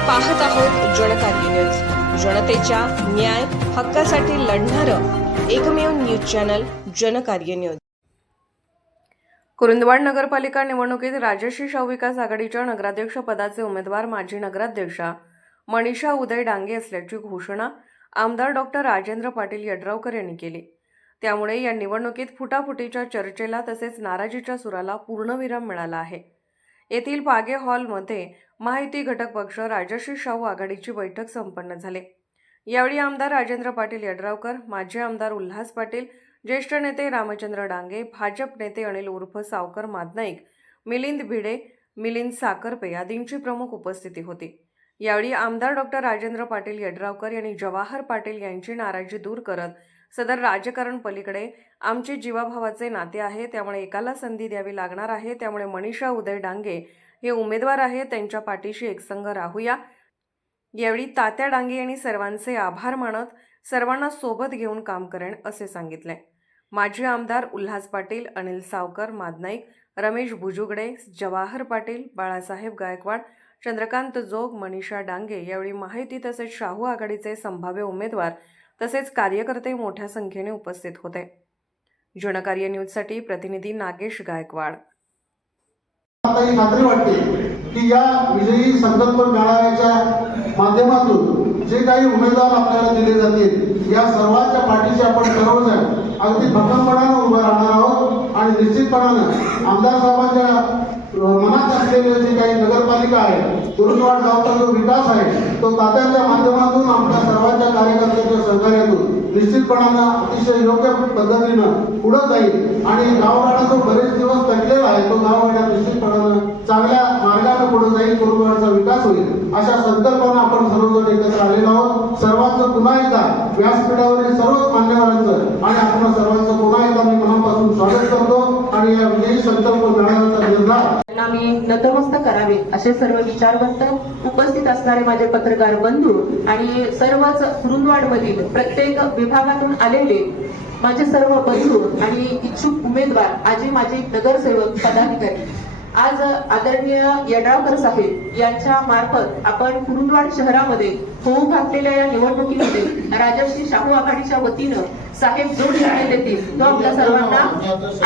पाहत आहोत जनकार्य न्यूज, जनतेच्या न्याय हक्कासाठी लढणारं एकमेव news channel Janakarya news. Kurundwad नगरपालिका निवडणुकीत राजश्री शाहू विकास आघाडीच्या नगराध्यक्ष पदाचे उमेदवार माजी नगराध्यक्षा मनीषा उदय डांगे असल्याची घोषणा आमदार डॉक्टर राजेंद्र पाटील यड्रावकर यांनी केली। त्यामुळे या निवडणुकीत फुटाफुटीच्या चर्चेला तसेच नाराजीच्या सुराला पूर्णविराम मिळाला आहे। येथील पागे हॉलमध्ये महायुती घटक पक्ष राजश्री शाहू आघाडीची बैठक संपन्न झाली। यावेळी आमदार राजेंद्र पाटील यड्रावकर, माजी आमदार उल्हास पाटील, ज्येष्ठ नेते रामचंद्र डांगे, भाजप नेते अनिल उर्फ सावकर मादनाईक, मिलिंद भिडे, मिलिंद साखरपे आदींची प्रमुख उपस्थिती होती। यावेळी आमदार डॉक्टर राजेंद्र पाटील यड्रावकर यांनी जवाहर पाटील यांची नाराजी दूर करत सदर राजकारण पलीकडे आमचे जीवाभावाचे नाते आहे, त्यामुळे एकाला संधी द्यावी लागणार आहे, त्यामुळे मनीषा उदय डांगे हे उमेदवार आहेत, त्यांच्या पाठीशी एकसंघ राहूया। यावेळी तात्या डांगे यांनी सर्वांचे आभार मानत सर्वांना सोबत घेऊन काम करेन असे सांगितले। माजी आमदार उल्हास पाटील, अनिल सावकर मादनाईक, रमेश भुजुगडे, जवाहर पाटील, बाळासाहेब गायकवाड, चंद्रकांत जोग, मनीषा डांगे यावेळी महायुती तसेच शाहू आघाडीचे संभाव्य उमेदवार तसेच कार्यकर्ते मोठ्या संख्येने उपस्थित होते। जनकार्य न्यूजसाठी प्रतिनिधी नागेश गायकवाड। आता ही खात्री वाटते की या विजयी संकल्प मेळाव्याच्या माध्यमातून जे काही उमेदवार आपल्याला दिले जातील या सर्वांच्या पाठीशी आपण सर्वजण अगदी भक्कमपणाने उभे राहणार आहोत आणि निश्चितपणाने आमदार साहेबांच्या मनात असलेले जे काही नगरपालिका आहे, कुरुंदवाड गावचा जो विकास आहे तो तात्यांच्या माध्यमातून आपल्या सर्वांच्या कार्यकर्त्यांच्या सहकार्यातून निश्चितपणाने अतिशय योग्य पद्धतीनं पुढे जाईल आणि गावगाडा जो बरेच दिवस तटलेला आहे तो गावगाडा निश्चितपणाने चांगल्या मार्गाने पुढे जाईल, कुरुंदवाडचा विकास होईल अशा संकल्पना आपण सर्वजण एकत्र आलेलो आहोत। सर्वांचं पुन्हा एकदा व्यासपीठावरील सर्वच मान्यवरांचं आणि आपण सर्वांचं पुन्हा एकदा मी मनापासून स्वागत करतो आणि या विजयी संकल्प मेळाव्याचा निर्धार मी नतमस्तक करावे असे सर्व विचारवंत उपस्थित असणारे माझे पत्रकार बंधू आणि सर्वच कुरुंदवाडमधील प्रत्येक विभागातून आलेले माझे सर्व बंधू आणि इच्छुक उमेदवार, आजी माजी नगरसेवक, पदाधिकारी, आज आदरणीय यड्रावकर साहेब यांच्या मार्फत आपण कुरुंदवाड शहरामध्ये होऊ घातलेल्या या निवडणुकीमध्ये राजश्री शाहू आघाडीच्या वतीनं साहेब जो निर्णय देतील तो आपल्या सर्वांना,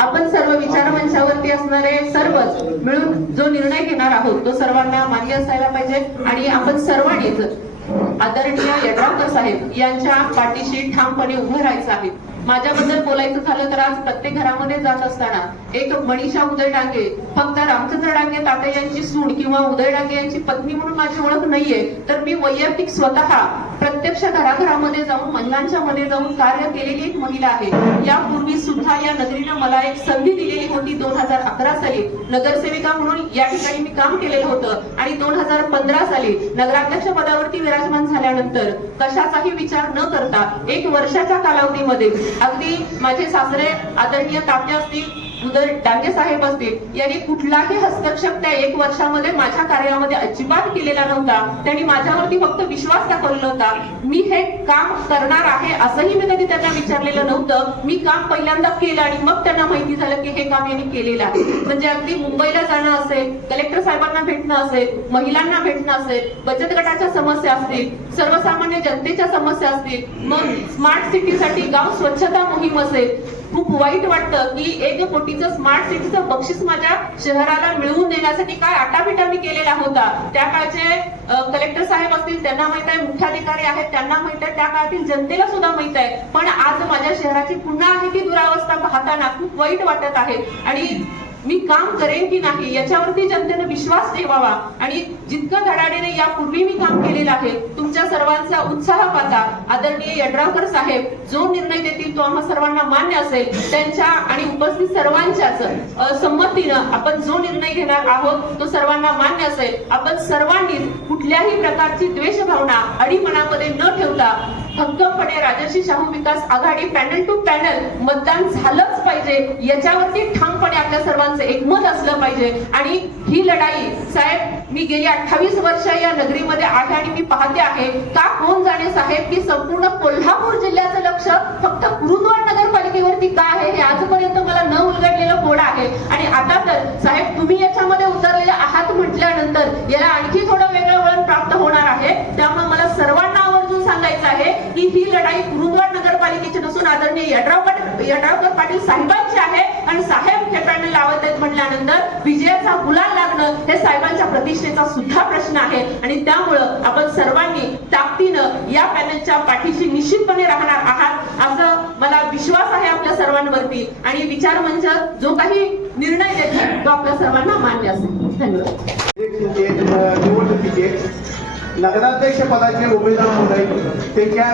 आपण सर्व विचारमंचावरती असणारे सर्वच मिळून जो निर्णय घेणार आहोत तो सर्वांना मान्य असायला पाहिजे आणि आपण सर्वांनीच आदरणीय यड्रावकर साहेब यांच्या पाठीशी ठामपणे उभं राहायचं आहे। माझ्याबद्दल बोलायचं झालं तर आज प्रत्येक घरामध्ये जात असताना एक मनीषा उदय डांगे, फक्त रामचंद्र डांगे तात्या यांची सून किंवा उदय डांगे यांची पत्नी म्हणून माझी ओळख नाहीये, तर मी वैयक्तिक स्वतः प्रत्यक्ष घराघरामध्ये जाऊन महिलांच्या मध्ये जाऊन कार्य केलेली एक महिला आहे। यापूर्वी सुद्धा या नगरीनं मला एक संधी दिलेली होती 2011 साली नगरसेविका म्हणून या ठिकाणी मी काम केलेलं होतं आणि 2015 साली नगराध्यक्ष पदावरती विराजमान झाल्यानंतर कशाचाही विचार न करता 1 वर्षाच्या कालावधीमध्ये अगदी माझे सासरे आदरणीय तात्या असतील, उदय डांगे साहेब असतील, यांनी कुठलाही हस्तक्षेप त्या 1 वर्षामध्ये माझ्या कार्यामध्ये अजिबात केलेला नव्हता। त्यांनी माझ्यावरती फक्त विश्वास दाखवलेला होता। मी हे काम करणार आहे असंही मी कधी त्यांना विचारलेलं नव्हतं। मी काम पहिल्यांदा केलं आणि मग त्यांना माहिती झालं की हे काम यांनी केलेलं आहे। म्हणजे अगदी मुंबईला जाणं असेल, कलेक्टर साहेबांना भेटणं असेल, महिलांना भेटणं असेल, बचत गटाच्या समस्या असतील, सर्वसामान्य जनतेच्या समस्या असतील, मग स्मार्ट सिटीसाठी गाव स्वच्छता मोहीम असेल, खूप वाईट वाटतं की 1 कोटीचं स्मार्ट सिटीचं बक्षीस माझ्या शहराला मिळवून देण्यासाठी काय आटापिटा मी केलेला होता। त्या काळचे कलेक्टर साहेब असतील त्यांना माहित आहे, मुख्याधिकारी आहेत त्यांना माहित आहे, त्या काळातील जनतेला सुद्धा माहित आहे। पण आज माझ्या शहराची पुन्हा आहे ती दुरावस्था पाहताना खूप वाईट वाटत आहे आणि मी काम करेन की नाही याच्यावरती जनतेने विश्वास ठेवावा आणि जितकं धडाडीने यापूर्वी मी काम केलेलं आहे तुमच्या सर्वांचा उत्साह पाहता आदरणीय यड्रावकर साहेब जो निर्णय देतील तो आम्हा सर्वांना मान्य असेल। त्यांच्या आणि उपस्थित सर्वांच्याच संमतीनं आपण जो निर्णय घेणार आहोत तो सर्वांना मान्य असेल। आपण सर्वांनी कुठल्याही प्रकारची द्वेषभावना अडीमनामध्ये न ठेवता भक्कमपणे राजश्री शाहू विकास आघाडी पॅनल टू पॅनल मतदान झालंच पाहिजे याच्यावरती ठामपणे आपल्या सर्वांचं एकमत असलं पाहिजे। आणि ही लढाई साहेब मी गेली 28 वर्ष या नगरीमध्ये आहे आणि मी पाहते आहे का कोण जाणे साहेब की संपूर्ण कोल्हापूर जिल्ह्याचं लक्ष फक्त कुरुंदवाड नगरपालिकेवरती का आहे हे आजपर्यंत मला न उलगडलेलं कोड आहे। आणि आता तर साहेब तुम्ही याच्यामध्ये उतरलेले आहात म्हटल्यानंतर याला आणखी थोडं वेगळं वळण प्राप्त होणार काही कुरुंदवाड नगरपालिकेचे नसून आदरणीय यड्रावकर पाटील साहेबांचे आहे आणि साहेब हे पॅनल लावत आहेत म्हटल्यानंतर विजयाचा गुलाल लागणं हे साहेबांच्या प्रतिष्ठेचा सुद्धा प्रश्न आहे आणि त्यामुळं आपण सर्वांनी ताकदीनं या पॅनलच्या पाठीशी निश्चितपणे राहणार आहात असं मला विश्वास आहे आपल्या सर्वांवरती आणि विचार मंच जो काही निर्णय देतील तो आपल्या सर्वांना मान्य असेल. धन्यवाद. निवडणुकीचे नगराध्यक्ष पदाचे उमेदवार त्यांच्या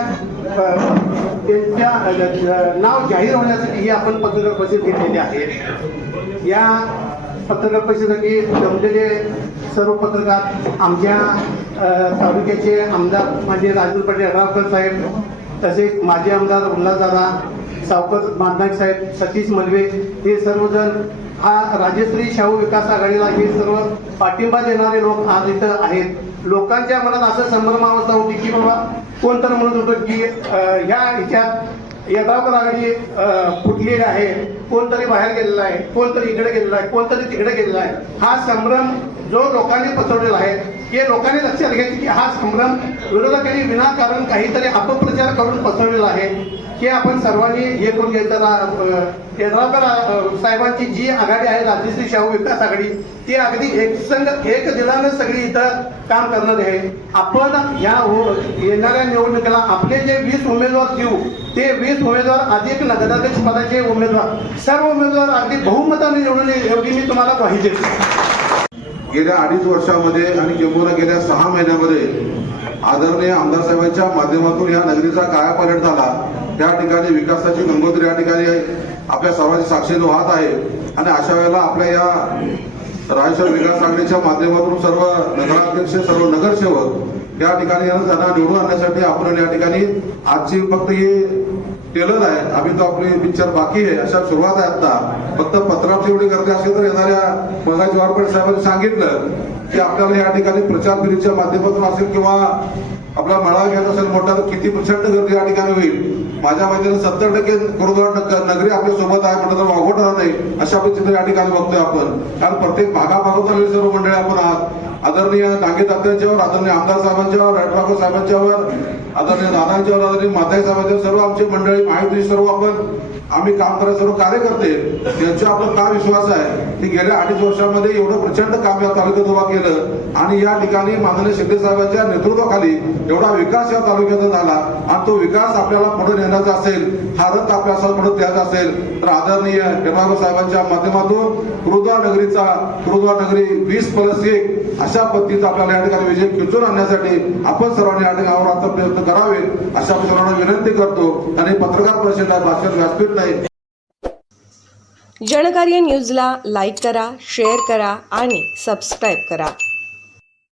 नाव जाहीर होण्यासाठी ही आपण पत्रकार परिषद घेतलेली आहे. या पत्रकार परिषदेसाठी जमलेले सर्व पत्रकार आमच्या तालुक्याचे आमदार म्हणजे राजेंद्र पाटील यड्रावकर साहेब, तसेच माजी आमदार उल्हासदादा सावकर मांडनाईक साहेब, सतीश मलवे हे सर्वजण हा राजश्री शाहू विकास आघाडीला हे सर्व पाठिंबा देणारे लोक आज इथं आहेत. लोकांच्या मनात असं संभ्रमावस्था होती की बाबा कोण तर म्हणत होतं की ह्या ह्याच्यात यड्रावकर आघाडी फुटलेली आहे, कोणतरी बाहेर गेलेला आहे, कोणतरी इकडे गेलेला आहे, कोणतरी तिकडे गेलेला आहे. हा संभ्रम जो लोकांनी पसरवलेला आहे हे लोकांनी लक्षात घ्यायचे की हा संभ्रम विरोधकांनी विनाकारण काहीतरी अपप्रचार करून पसरवलेला आहे की आपण सर्वांनी हे करून घ्यायचं. यड्रावकर साहेबांची जी आघाडी आहे राजश्री शाहू विकास आघाडी ती अगदी एक दिलानं सगळी इथं काम करणार आहे. आपण या येणाऱ्या निवडणुकीला आपले जे 20 उमेदवार देऊ ते 20 उमेदवार अधिक नगराध्यक्ष पदाचे उमेदवार सर्व उमेदवार अगदी बहुमताने निवडून एवढी मी तुम्हाला ग्वाही देतो. गेल्या 2.5 वर्षामध्ये आणि किंबहुना गेल्या 6 महिन्यामध्ये आदरणीय आमदार साहेबांच्या माध्यमातून या नगरीचा कायापालट झाला. त्या ठिकाणी विकासाची गंगोत्री या ठिकाणी आपल्या सर्वांची साक्षी वाहत आहे आणि अशा वेळेला आपल्या या राजेश्वर विकास आघाडीच्या माध्यमातून सर्व नगराध्यक्ष सर्व नगरसेवक या ठिकाणी त्यांना निवडून आणण्यासाठी आपण या ठिकाणी आजची फक्त ही टेलर आहे, आम्ही तो आपली पिक्चर बाकी आहे अशा सुरुवात आहे. आता फक्त पत्राची एवढी गर्दी असेल तर येणाऱ्या मगाशी वारपट साहेबांनी सांगितलं की आपल्याला या ठिकाणी प्रचार फेरीच्या माध्यमातून असेल किंवा आपला मेळावा घ्यायचा असेल मोठा तर किती प्रचंड गर्दी या ठिकाणी होईल. माझ्या माहितीने 70% कुरुंदवाड नगरी आपल्या सोबत आहे म्हटलं तर वागवट होणार नाही अशा आपण चित्र या ठिकाणी बघतोय आपण. कारण प्रत्येक भागाभागात आलेली सर्व मंडळी आपण आहात. आदरणीय डांगे तात्यांच्यावर, आदरणीय आमदार साहेबांच्यावर, यड्रावकर साहेबांच्यावर, आदरणीय दादांच्यावर, आदरणीय माताई साहेबांच्यावर सर्व आमची मंडळी माहिती सर्व आपण आम्ही काम करायला सर्व कार्यकर्ते त्यांचा आपला काय विश्वास आहे की गेल्या 2.5 वर्षामध्ये एवढं प्रचंड काम या तालुक्यात उभा केलं आणि या ठिकाणी माननीय शिंदे साहेबांच्या नेतृत्वाखाली एवढा विकास या तालुक्यात झाला आणि तो विकास आपल्याला पुढे नेण्याचा असेल, हा रथ आपल्याला पुढे द्यायचा असेल तर आदरणीय यड्रावकर साहेबांच्या माध्यमातून कुरुंदवाड नगरी 20+1 अशा पद्धतीचा आपल्याला या ठिकाणी विजय खेचून आणण्यासाठी आपण सर्वांनी या ठिकाणी अहोरात्र प्रयत्न करावे अशा सर्वांना विनंती करतो. आणि पत्रकार परिषदेत भाषण व्यासपीठ नाही. जनकार्य न्यूजला लाईक करा, शेअर करा आणि सबस्क्राईब करा.